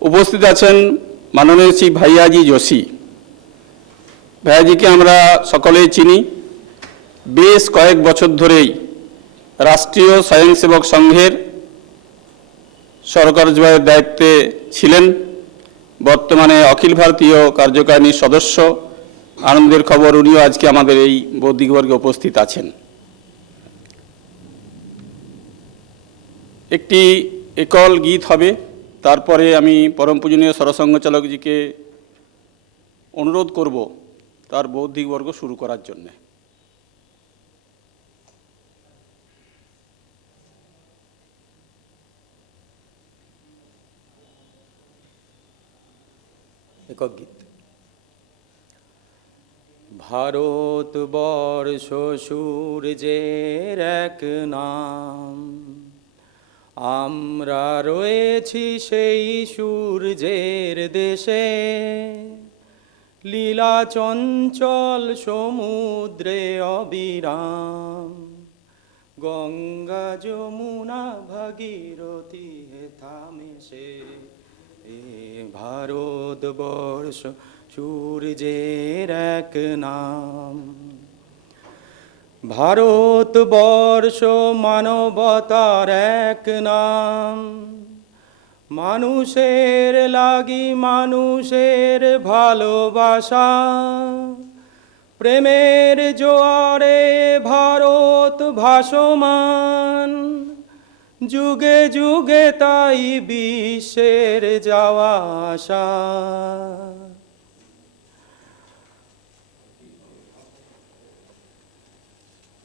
উপস্থিত আছেন মাননীয় শ্রী ভাইয়াজি যোশী। ভাইয়াজিকে আমরা সকলেই চিনি। বেশ কয়েক বছর ধরেই রাষ্ট্রীয় স্বয়ংসেবক সংঘের সরকারজয়ের দায়িত্বে ছিলেন। বর্তমানে অখিল ভারতীয় কার্যকারিণীর সদস্য। আনন্দের খবর, উনিও আজকে আমাদের এই বৌদ্ধিকবর্গে উপস্থিত আছেন। একটি একল গীত হবে, তারপরে আমি পরম পূজনীয় সরসংঘচালকজিকে অনুরোধ করব তার বৌদ্ধিকবর্গ শুরু করার জন্যে। একক গীত। ভারতবর্ষ সূর্যের এক নাম, আমরা রয়েছি সেই সূর্যের দেশে। লীলা চঞ্চল সমুদ্রে অবিরাম, গঙ্গা যমুনা ভাগীরথী থামেছে। ভারতবর্ষ সূর্যের এক নাম। ভারতবর্ষ মানবতার এক নাম, মানুষের লাগি মানুষের ভালোবাসা। প্রেমের জোয়ারে ভারত ভাসমান, যুগে যুগে তাই বিশ্বের যাওয়া আসা।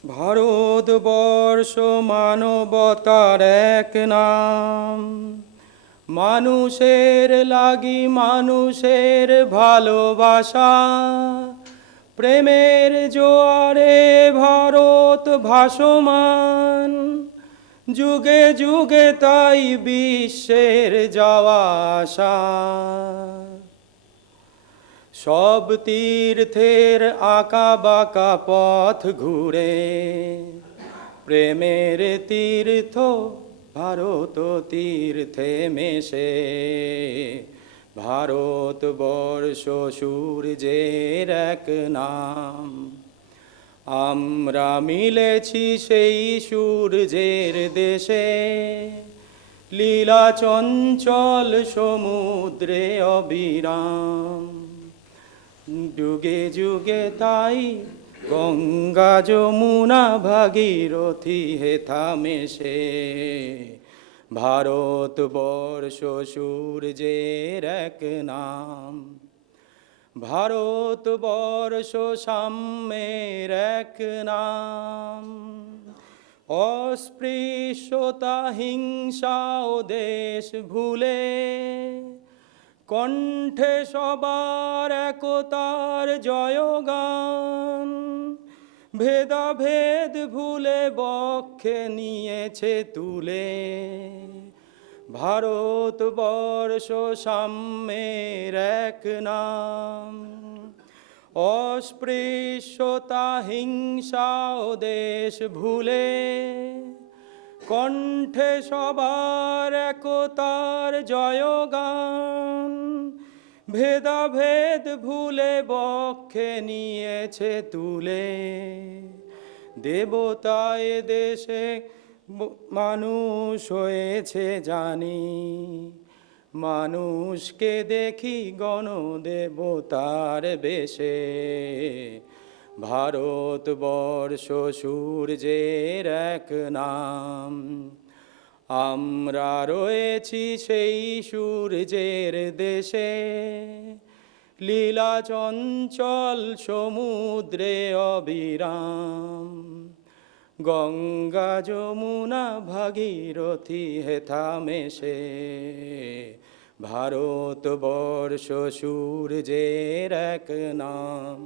ভারতবর্ষ মানবতার এক নাম, মানুষের লাগি মানুষের ভালোবাসা। প্রেমের জোয়ারে ভারত ভাসমান, যুগে যুগে তাই বিশ্বের যাওয়া আসা। সব তীর্থের আঁকা বাঁকা পথ ঘুরে, প্রেমের তীর্থ ভারত তীর্থে মেশে। ভারতবর্ষ সূর্যের এক নাম, আমরা মিলেছি সেই সূর্যের দেশে। লীলা চঞ্চল সমুদ্রে অবিরাম, যুগে যুগে তাই গঙ্গা যমুনা ভাগীরথী হেথা মেশে। ভারতবর্ষ সূর্যের এক নাম, ভারতবর্ষ সাম্যের এক নাম। অস্পৃশ্যতা হিংসা ও দেশ ভুলে, কণ্ঠে সবার একতার জয়গান। ভেদাভেদ ভুলে বক্ষে নিয়েছে তুলে, ভারতবর্ষ সাম্যের এক নাম। অস্পৃশ্যতা হিংসা ও দেশ ভুলে, কণ্ঠে সবার একতার জয়গান। ভেদাভেদ ভুলে বক্ষে নিয়েছে তুলে, দেবতায় দেশে মানুষ হয়েছে জানি। মানুষকে দেখি গণদেবতার বেশে। ভারতবর্ষ সূর্যের এক নাম, আমরা রয়েছি সেই সূর্যের দেশে। লীলা চঞ্চল সমুদ্রে অবিরাম, গঙ্গা যমুনা ভাগীরথী হেথা মেশে। ভারতবর্ষ সূর্যের এক নাম।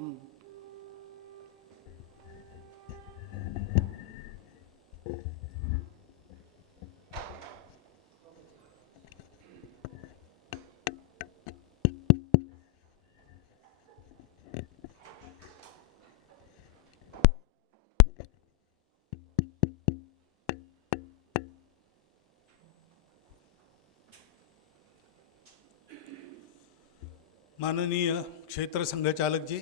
माननीय क्षेत्र संघचालक जी,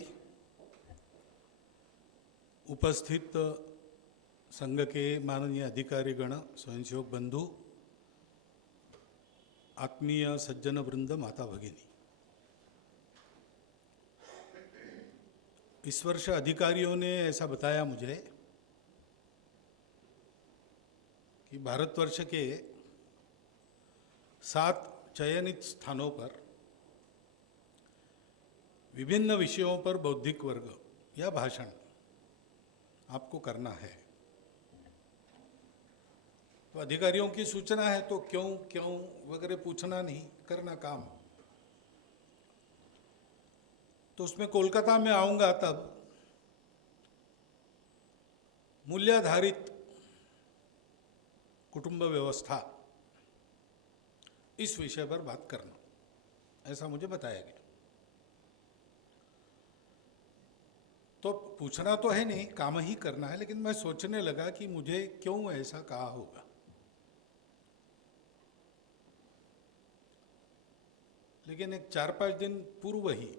उपस्थित संघ के माननीय अधिकारीगण, स्वयंसेवक बंधु, आत्मीय सज्जन वृंद, माता भगिनी, इस वर्ष अधिकारियों ने ऐसा बताया मुझे कि भारतवर्ष के 7 चयनित स्थानों पर विभिन्न विषयों पर बौद्धिक वर्ग या भाषण आपको करना है। तो अधिकारियों की सूचना है तो क्यों क्यों वगैरह पूछना नहीं, करना काम। तो उसमें कोलकाता में आऊंगा तब मूल्याधारित कुटुंब व्यवस्था इस विषय पर बात करना, ऐसा मुझे बताया गया। तो पूछना तो है नहीं, काम ही करना है, लेकिन मैं सोचने लगा कि मुझे क्यों ऐसा कहा होगा। लेकिन एक 4-5 दिन पूर्व ही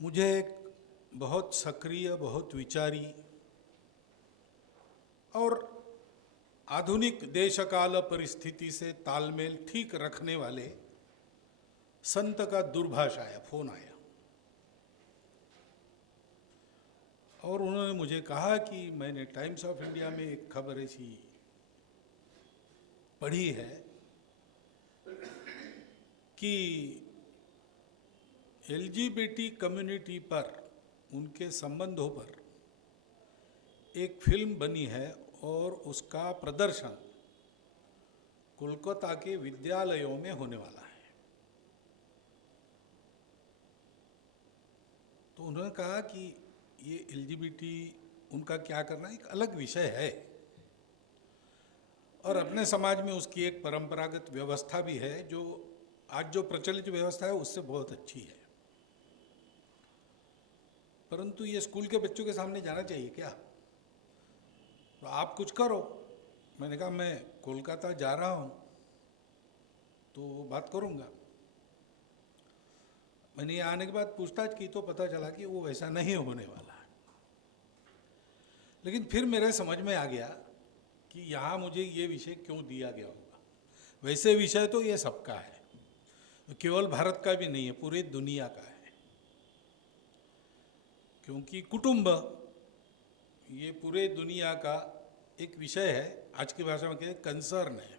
मुझे एक बहुत सक्रिय, बहुत विचारी और आधुनिक देशकाल परिस्थिति से तालमेल ठीक रखने वाले संत का दूरभाष आया, फोन आया, और उन्होंने मुझे कहा कि मैंने टाइम्स ऑफ इंडिया में एक खबर ऐसी पढ़ी है कि एलजीबीटी कम्युनिटी पर, उनके संबंधों पर एक फिल्म बनी है और उसका प्रदर्शन कोलकाता के विद्यालयों में होने वाला है। तो उन्होंने कहा कि ये एलजीबीटी उनका क्या करना एक अलग विषय है, और अपने समाज में उसकी एक परंपरागत व्यवस्था भी है जो आज जो प्रचलित व्यवस्था है उससे बहुत अच्छी है, परंतु ये स्कूल के बच्चों के सामने जाना चाहिए क्या? तो आप कुछ करो। मैंने कहा मैं कोलकाता जा रहा हूँ तो बात करूँगा। मैंने यहाँ आने के बाद पूछताछ की तो पता चला कि वो वैसा नहीं होने वाला है। लेकिन फिर मेरे समझ में आ गया कि यहाँ मुझे ये विषय क्यों दिया गया होगा। वैसे विषय तो ये सबका है, केवल भारत का भी नहीं है, पूरी दुनिया का है, क्योंकि कुटुंब ये पूरे दुनिया का एक विषय है। आज की भाषा में कहते हैं कंसर्न है।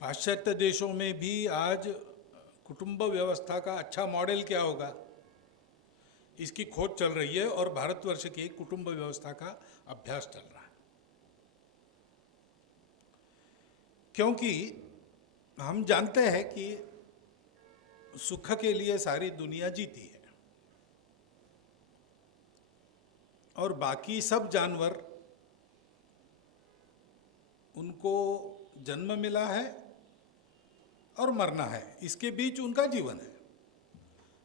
पाश्चात्य देशों में भी आज कुटुंब व्यवस्था का अच्छा मॉडल क्या होगा, इसकी खोज चल रही है, और भारतवर्ष की कुटुंब व्यवस्था का अभ्यास चल रहा है। क्योंकि हम जानते हैं कि सुख के लिए सारी दुनिया जीती है, और बाकी सब जानवर, उनको जन्म मिला है और मरना है, इसके बीच उनका जीवन है।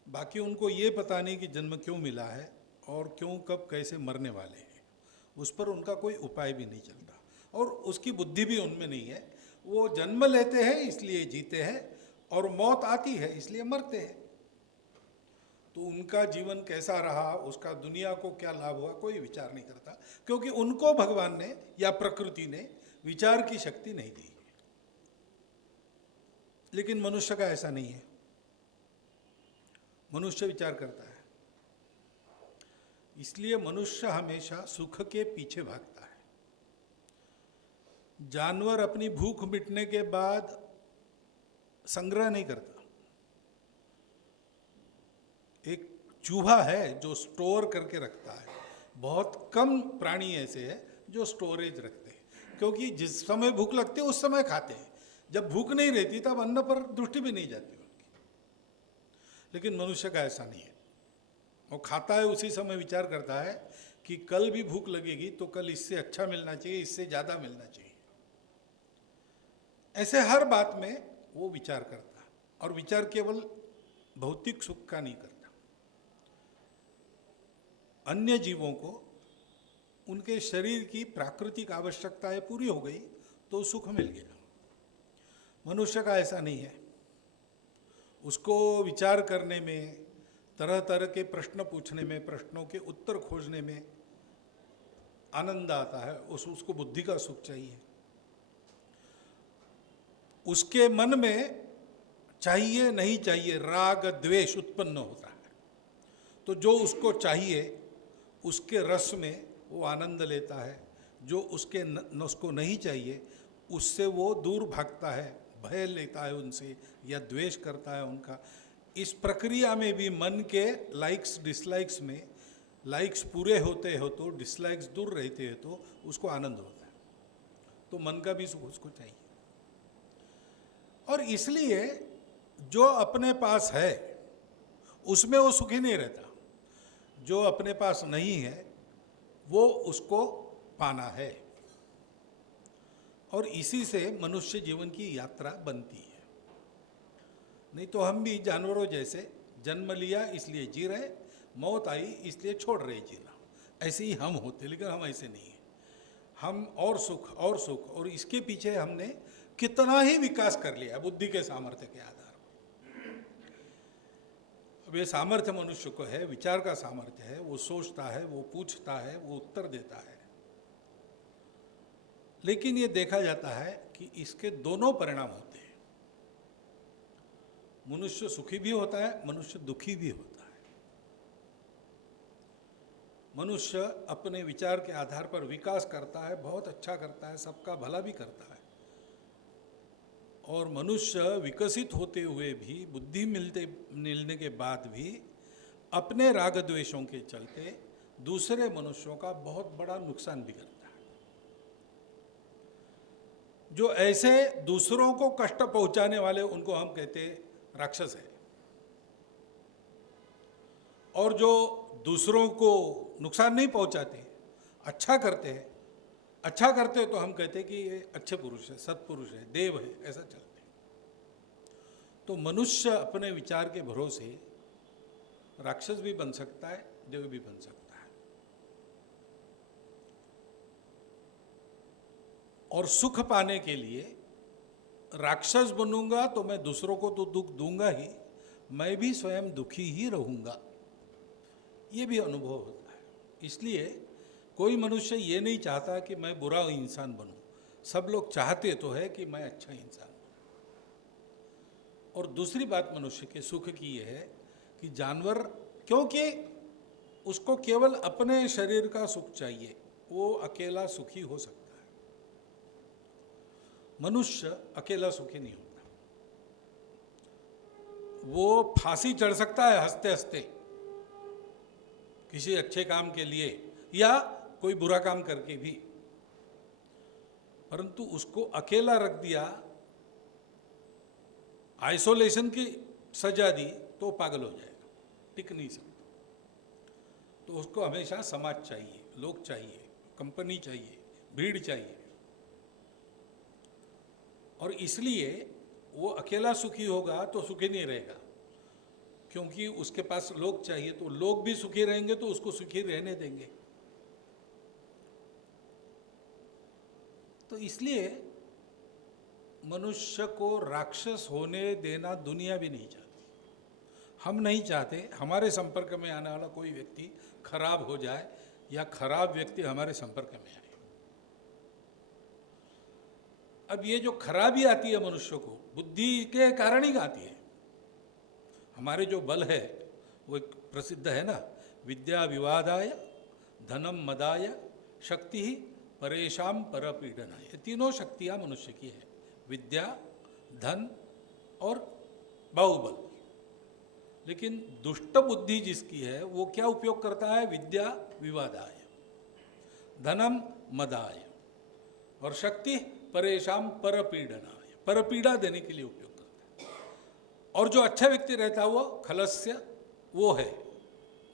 बाकी उनको ये पता नहीं कि जन्म क्यों मिला है और क्यों कब कैसे मरने वाले हैं, उस पर उनका कोई उपाय भी नहीं चलता, और उसकी बुद्धि भी उनमें नहीं है। वो जन्म लेते हैं इसलिए जीते हैं, और मौत आती है इसलिए मरते हैं। तो उनका जीवन कैसा रहा, उसका दुनिया को क्या लाभ हुआ, कोई विचार नहीं करता, क्योंकि उनको भगवान ने या प्रकृति ने विचार की शक्ति नहीं दी। लेकिन मनुष्य का ऐसा नहीं है। मनुष्य विचार करता है, इसलिए मनुष्य हमेशा सुख के पीछे भागता है। जानवर अपनी भूख मिटने के बाद संग्रह नहीं करता। एक चूहा है जो स्टोर करके रखता है। बहुत कम प्राणी ऐसे हैं जो स्टोरेज रखते हैं, क्योंकि जिस समय भूख लगती है उस समय खाते हैं। जब भूख नहीं रहती तब अन्न पर दृष्टि भी नहीं जाती उनकी। लेकिन मनुष्य का ऐसा नहीं है। वो खाता है, उसी समय विचार करता है कि कल भी भूख लगेगी तो कल इससे अच्छा मिलना चाहिए, इससे ज़्यादा मिलना चाहिए। ऐसे हर बात में वो विचार करता है, और विचार केवल भौतिक सुख का नहीं करता। अन्य जीवों को उनके शरीर की प्राकृतिक आवश्यकताएं पूरी हो गई तो सुख मिल गया। मनुष्य का ऐसा नहीं है। उसको विचार करने में, तरह तरह के प्रश्न पूछने में, प्रश्नों के उत्तर खोजने में आनंद आता है। उसको बुद्धि का सुख चाहिए। उसके मन में चाहिए नहीं चाहिए राग द्वेष उत्पन्न होता है। तो जो उसको चाहिए उसके रस में वो आनंद लेता है, जो उसको नहीं चाहिए उससे वो दूर भागता है, भय लेता है उनसे या द्वेष करता है उनका। इस प्रक्रिया में भी मन के लाइक्स डिसलाइक्स में लाइक्स पूरे होते हो तो डिसलाइक्स दूर रहते हैं तो उसको आनंद होता है। तो मन का भी सुख उसको चाहिए। और इसलिए जो अपने पास है उसमें वो सुखी नहीं रहता, जो अपने पास नहीं है वो उसको पाना है। और इसी से मनुष्य जीवन की यात्रा बनती है। नहीं तो हम भी जानवरों जैसे जन्म लिया इसलिए जी रहे, मौत आई इसलिए छोड़ रहे जीना, ऐसे ही हम होते। लेकिन हम ऐसे नहीं हैं। हम और सुख और सुख, और इसके पीछे हमने कितना ही विकास कर लिया बुद्धि के सामर्थ्य के आधार पर। अब ये सामर्थ्य मनुष्य को है, विचार का सामर्थ्य है, वो सोचता है, वो पूछता है, वो उत्तर देता है। लेकिन ये देखा जाता है कि इसके दोनों परिणाम होते हैं। मनुष्य सुखी भी होता है, मनुष्य दुखी भी होता है। मनुष्य अपने विचार के आधार पर विकास करता है, बहुत अच्छा करता है, सबका भला भी करता है। और मनुष्य विकसित होते हुए भी, बुद्धि मिलने के बाद भी अपने राग द्वेषों के चलते दूसरे मनुष्यों का बहुत बड़ा नुकसान भी करता है। जो ऐसे दूसरों को कष्ट पहुंचाने वाले, उनको हम कहते राक्षस है। और जो दूसरों को नुकसान नहीं पहुंचाते, अच्छा करते हैं, अच्छा करते हैं, तो हम कहते हैं कि ये अच्छे पुरुष है, सत्पुरुष है, देव है, ऐसा चलते हैं। तो मनुष्य अपने विचार के भरोसे राक्षस भी बन सकता है, देव भी बन सकता है। और सुख पाने के लिए राक्षस बनूंगा तो मैं दूसरों को तो दुख दूंगा ही, मैं भी स्वयं दुखी ही रहूंगा, ये भी अनुभव होता है। इसलिए कोई मनुष्य ये नहीं चाहता कि मैं बुरा इंसान बनूं। सब लोग चाहते तो है कि मैं अच्छा इंसान बनूं। और दूसरी बात मनुष्य के सुख की यह है कि जानवर, क्योंकि उसको केवल अपने शरीर का सुख चाहिए, वो अकेला सुखी हो सकता है। मनुष्य अकेला सुखी नहीं होता। वो फांसी चढ़ सकता है हंसते हंसते किसी अच्छे काम के लिए या कोई बुरा काम करके भी, परंतु उसको अकेला रख दिया, आइसोलेशन की सजा दी, तो पागल हो जाएगा, टिक नहीं सकता। तो उसको हमेशा समाज चाहिए, लोग चाहिए, कंपनी चाहिए, भीड़ चाहिए। और इसलिए वो अकेला सुखी होगा तो सुखी नहीं रहेगा, क्योंकि उसके पास लोग चाहिए। तो लोग भी सुखी रहेंगे तो उसको सुखी रहने देंगे। तो इसलिए मनुष्य को राक्षस होने देना दुनिया भी नहीं चाहती। हम नहीं चाहते हमारे संपर्क में आने वाला कोई व्यक्ति खराब हो जाए या खराब व्यक्ति हमारे संपर्क में आए। अब ये जो खराबी आती है मनुष्य को, बुद्धि के कारण ही आती है। हमारे जो बल है वो एक प्रसिद्ध है ना, विद्या विवादाय, धनम मदाय, शक्ति ही परेशान परपीडनाय। ये तीनों शक्तियाँ मनुष्य की है, विद्या, धन और बाहुबल। लेकिन दुष्ट बुद्धि जिसकी है वो क्या उपयोग करता है? विद्या विवादाय, धनम मदाय और शक्ति परेशान परपीडनाय, परपीड़ा देने के लिए उपयोग करता है। और जो अच्छा व्यक्ति रहता है वो खलस्य, वो है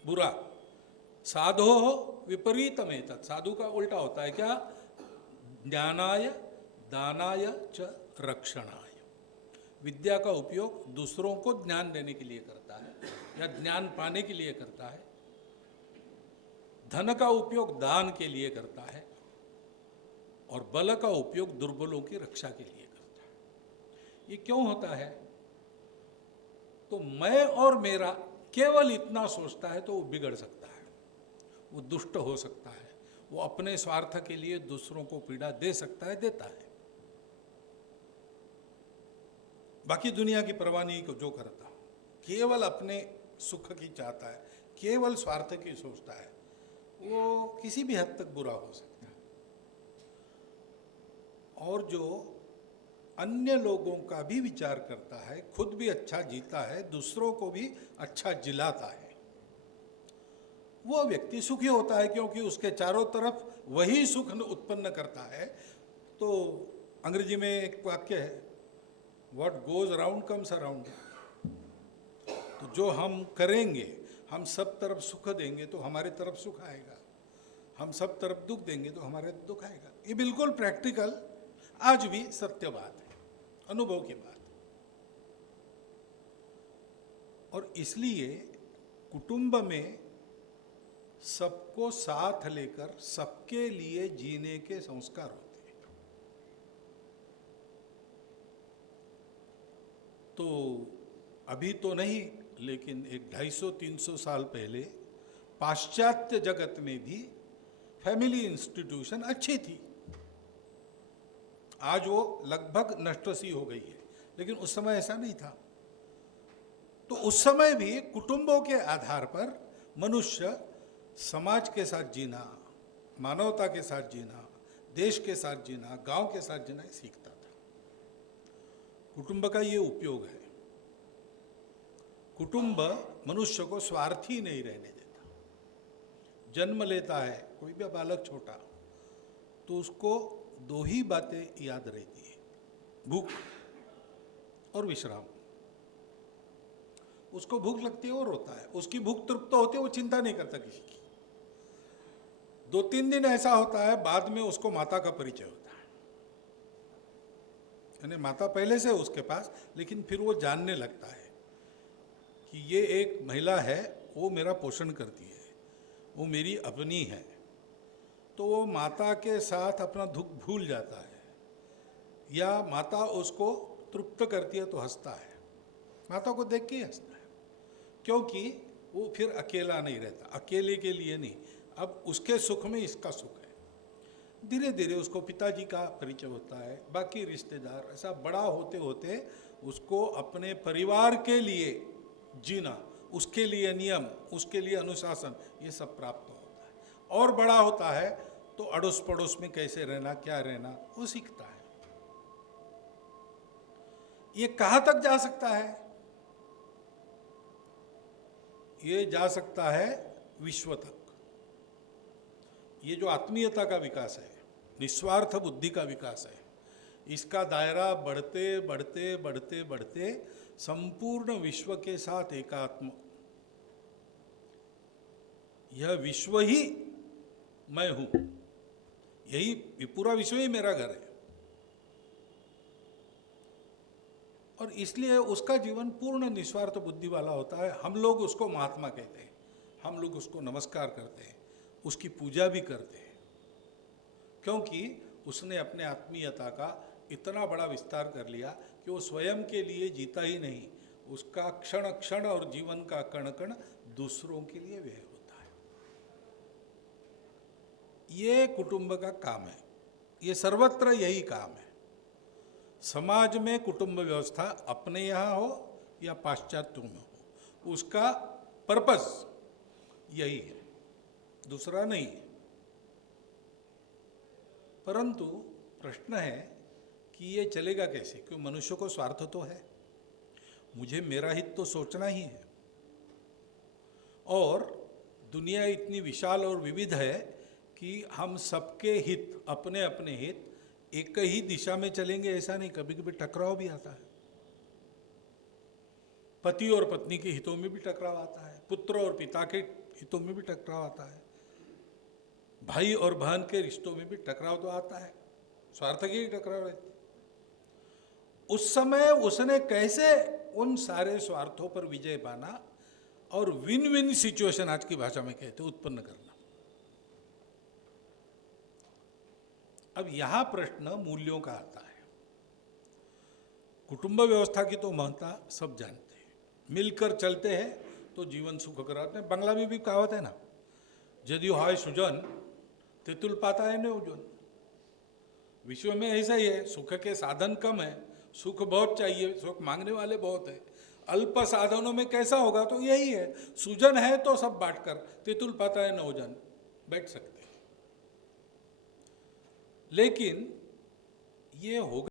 बुरा। साधो हो विपरीतमेतत्, साधु का उल्टा होता है क्या? ज्ञानाय दानाय च रक्षणाय। विद्या का उपयोग दूसरों को ज्ञान देने के लिए करता है या ज्ञान पाने के लिए करता है। धन का उपयोग दान के लिए करता है और बल का उपयोग दुर्बलों की रक्षा के लिए करता है। ये क्यों होता है? तो मैं और मेरा केवल इतना सोचता है तो वो बिगड़ सकता है, वो दुष्ट हो सकता है, वो अपने स्वार्थ के लिए दूसरों को पीड़ा दे सकता है, देता है। बाकी दुनिया की परवाह नहीं को जो करता, केवल अपने सुख की चाहता है, केवल स्वार्थ की सोचता है, वो किसी भी हद तक बुरा हो सकता है। और जो अन्य लोगों का भी विचार करता है, खुद भी अच्छा जीता है, दूसरों को भी अच्छा जिलाता है, वो व्यक्ति सुखी होता है, क्योंकि उसके चारों तरफ वही सुख उत्पन्न करता है। तो अंग्रेजी में एक वाक्य है, what goes around comes around. तो जो हम करेंगे, हम सब तरफ सुख देंगे तो हमारे तरफ सुख आएगा, हम सब तरफ दुख देंगे तो हमारे दुख आएगा। ये बिल्कुल प्रैक्टिकल, आज भी सत्य बात है, अनुभव की बात। और इसलिए कुटुंब में सबको साथ लेकर सबके लिए जीने के संस्कार होते हैं। तो अभी तो नहीं, लेकिन एक 250-300 साल पहले पाश्चात्य जगत में भी फैमिली इंस्टीट्यूशन अच्छी थी। आज वो लगभग नष्ट सी हो गई है, लेकिन उस समय ऐसा नहीं था। तो उस समय भी कुटुंबों के आधार पर मनुष्य समाज के साथ जीना, मानवता के साथ जीना, देश के साथ जीना, गांव के साथ जीना सीखता था। कुटुंब का ये उपयोग है। कुटुंब मनुष्य को स्वार्थी नहीं रहने देता। जन्म लेता है कोई भी बालक छोटा, तो उसको दो ही बातें याद रहती है, भूख और विश्राम। उसको भूख लगती है और रोता है, उसकी भूख तृप्त होती है, वो चिंता नहीं करता किसी की। 2-3 दिन ऐसा होता है, बाद में उसको माता का परिचय होता है, यानी माता पहले से उसके पास, लेकिन फिर वो जानने लगता है कि ये एक महिला है, वो मेरा पोषण करती है, वो मेरी अपनी है। तो वो माता के साथ अपना दुख भूल जाता है, या माता उसको तृप्त करती है तो हंसता है, माता को देख के ही हंसता है, क्योंकि वो फिर अकेला नहीं रहता, अकेले के लिए नहीं, अब उसके सुख में इसका सुख है। धीरे धीरे उसको पिताजी का परिचय होता है, बाकी रिश्तेदार, ऐसा बड़ा होते होते उसको अपने परिवार के लिए जीना, उसके लिए नियम, उसके लिए अनुशासन, ये सब प्राप्त होता है। और बड़ा होता है तो अड़ोस पड़ोस में कैसे रहना, क्या रहना, वो सीखता है। ये कहाँ तक जा सकता है? ये जा सकता है विश्व तक। ये जो आत्मीयता का विकास है, निस्वार्थ बुद्धि का विकास है, इसका दायरा बढ़ते बढ़ते बढ़ते बढ़ते संपूर्ण विश्व के साथ एकात्म, यह विश्व ही मैं हूं, यही पूरा विश्व ही मेरा घर है। और इसलिए उसका जीवन पूर्ण निस्वार्थ बुद्धि वाला होता है। हम लोग उसको महात्मा कहते हैं, हम लोग उसको नमस्कार करते हैं, उसकी पूजा भी करते हैं, क्योंकि उसने अपने आत्मीयता का इतना बड़ा विस्तार कर लिया कि वो स्वयं के लिए जीता ही नहीं, उसका क्षण क्षण और जीवन का कण कण दूसरों के लिए व्यय होता है। ये कुटुंब का काम है, ये सर्वत्र यही काम है। समाज में कुटुंब व्यवस्था अपने यहाँ हो या पाश्चात्यों में हो, उसका पर्पस यही है, दूसरा नहीं है। परंतु प्रश्न है कि ये चलेगा कैसे, क्योंकि मनुष्य को स्वार्थ तो है, मुझे मेरा हित तो सोचना ही है। और दुनिया इतनी विशाल और विविध है कि हम सबके हित, अपने अपने हित एक ही दिशा में चलेंगे ऐसा नहीं, कभी कभी टकराव भी आता है। पति और पत्नी के हितों में भी टकराव आता है, पुत्र और पिता के हितों में भी टकराव आता है, भाई और बहन के रिश्तों में भी टकराव तो आता है, स्वार्थ की ही टकराव रहती। उस समय उसने कैसे उन सारे स्वार्थों पर विजय पाना और विन विन सिचुएशन, आज की भाषा में कहते हैं, उत्पन्न करना। अब यहां प्रश्न मूल्यों का आता है। कुटुंब व्यवस्था की तो महत्ता सब जानते हैं। मिलकर चलते हैं तो जीवन सुखकर आते हैं। बांग्ला में भी कहावत है ना, यदि हाय सुजन तेतुल पाता है न ओजन। विश्व में ऐसा ही है, सुख के साधन कम है, सुख बहुत चाहिए, सुख मांगने वाले बहुत है। अल्प साधनों में कैसा होगा, तो यही है, सुजन है तो सब बांटकर, तेतुल पाता है न ओजन, बैठ सकते हैं। लेकिन ये होगा